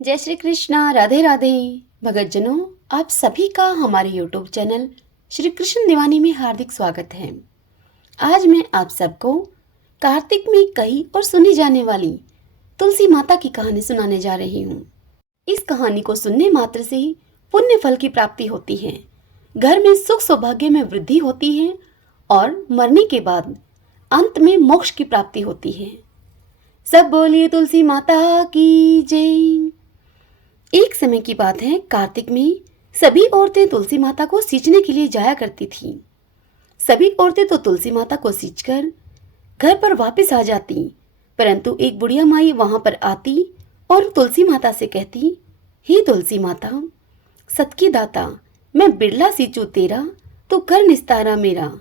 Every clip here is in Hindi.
जय श्री कृष्णा। राधे राधे। भगतजनों, आप सभी का हमारे यूट्यूब चैनल श्री कृष्ण दीवानी में हार्दिक स्वागत है। आज मैं आप सबको कार्तिक में कही और सुनी जाने वाली तुलसी माता की कहानी सुनाने जा रही हूँ। इस कहानी को सुनने मात्र से ही पुण्य फल की प्राप्ति होती है, घर में सुख सौभाग्य में वृद्धि होती है और मरने के बाद अंत में मोक्ष की प्राप्ति होती है। सब बोलिए तुलसी माता की जय। एक समय की बात है, कार्तिक में सभी औरतें तुलसी माता को सींचने के लिए जाया करती थीं। सभी औरतें तो तुलसी माता को सींचकर घर पर वापस आ जाती, परंतु एक बुढ़िया माई वहां पर आती और तुलसी माता से कहती, हे तुलसी माता, सत की दाता, मैं बिरला सींचू तेरा तो कर निस्तारा मेरा।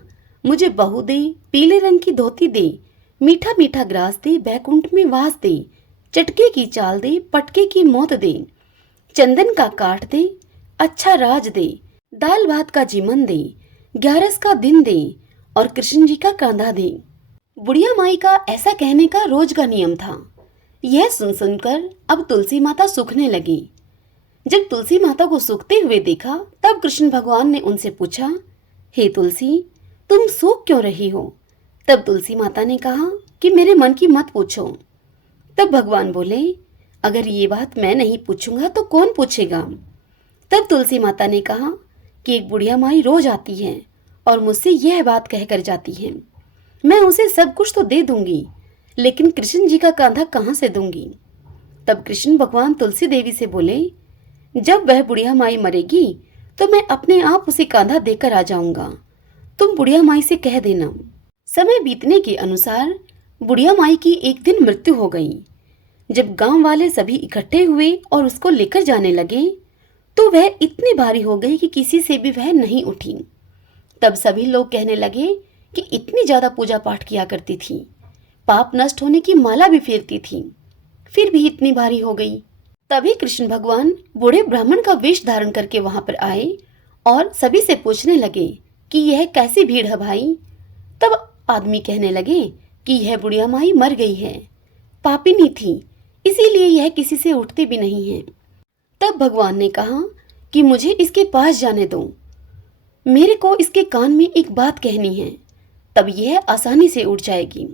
मुझे बहू दे, पीले रंग की धोती दे, मीठा मीठा ग्रास दे, बैकुंठ में वास दे, चटके की चाल दे, पटके की मौत दे, चंदन का काट दे, अच्छा राज दे, दाल भात का जीवन दे, 11 का दिन दे और कृष्ण जी का कांधा दे। बुढ़िया माई का ऐसा कहने का रोज का नियम था। यह सुन सुनकर अब तुलसी माता सूखने लगी। जब तुलसी माता को सूखते हुए देखा तब कृष्ण भगवान ने उनसे पूछा, हे तुलसी, तुम सूख क्यों रही हो? तब तुलसी माता ने कहा कि मेरे मन की मत पूछो। तब भगवान बोले, अगर ये बात मैं नहीं पूछूंगा तो कौन पूछेगा? तब तुलसी माता ने कहा कि एक बुढ़िया माई रोज आती है और मुझसे यह बात कहकर जाती है। मैं उसे सब कुछ तो दे दूंगी, लेकिन कृष्ण जी का कांधा कहाँ से दूंगी? तब कृष्ण भगवान तुलसी देवी से बोले, जब वह बुढ़िया माई मरेगी तो मैं अपने आप उसे कांधा देकर आ जाऊंगा। तुम बुढ़िया माई से कह देना। समय बीतने के अनुसार बुढ़िया माई की एक दिन मृत्यु हो गई। जब गांव वाले सभी इकट्ठे हुए और उसको लेकर जाने लगे तो वह इतनी भारी हो गई कि किसी से भी वह नहीं उठी। तब सभी लोग कहने लगे कि इतनी ज्यादा पूजा पाठ किया करती थी, पाप नष्ट होने की माला भी फेरती थी, फिर भी इतनी भारी हो गई। तभी कृष्ण भगवान बूढ़े ब्राह्मण का वेश धारण करके वहां पर आए और सभी से पूछने लगे कि यह कैसी भीड़ है भाई? तब आदमी कहने लगे कि यह बुढ़िया माई मर गई है, पापिनी थी, इसीलिए यह किसी से उठती भी नहीं है। तब भगवान ने कहा कि मुझे इसके पास जाने दो, मेरे को इसके कान में एक बात कहनी है, तब यह आसानी से उठ जाएगी।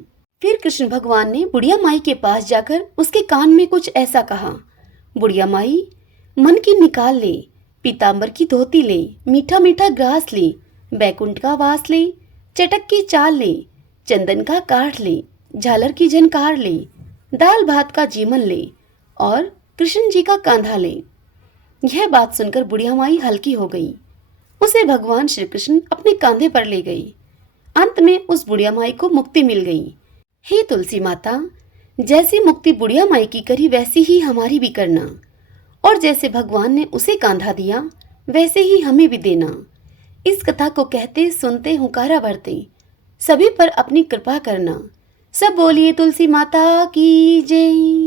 फिर कृष्ण भगवान ने बुढ़िया माई के पास जाकर उसके कान में कुछ ऐसा कहा, बुढ़िया माई, मन की निकाल ले, पीतांबर की धोती ले, मीठा मीठा ग्रास ले, बैकुंठ का वास ले, चटक की चाल ले, चंदन का काठ ले, झालर की झनकार ले, दाल भात का जीवन ले और कृष्ण जी का कांधा ले। यह बात सुनकर बुढ़िया माई हल्की हो गई। उसे भगवान श्री कृष्ण अपने कांधे पर ले गई। अंत में उस बुढ़िया माई को मुक्ति मिल गई। हे तुलसी माता, जैसी मुक्ति बुढ़िया माई की करी वैसी ही हमारी भी करना, और जैसे भगवान ने उसे कांधा दिया वैसे ही हमें भी देना। इस कथा को कहते सुनते हुंकारा भरते सभी पर अपनी कृपा करना। सब बोलिए तुलसी माता की जय।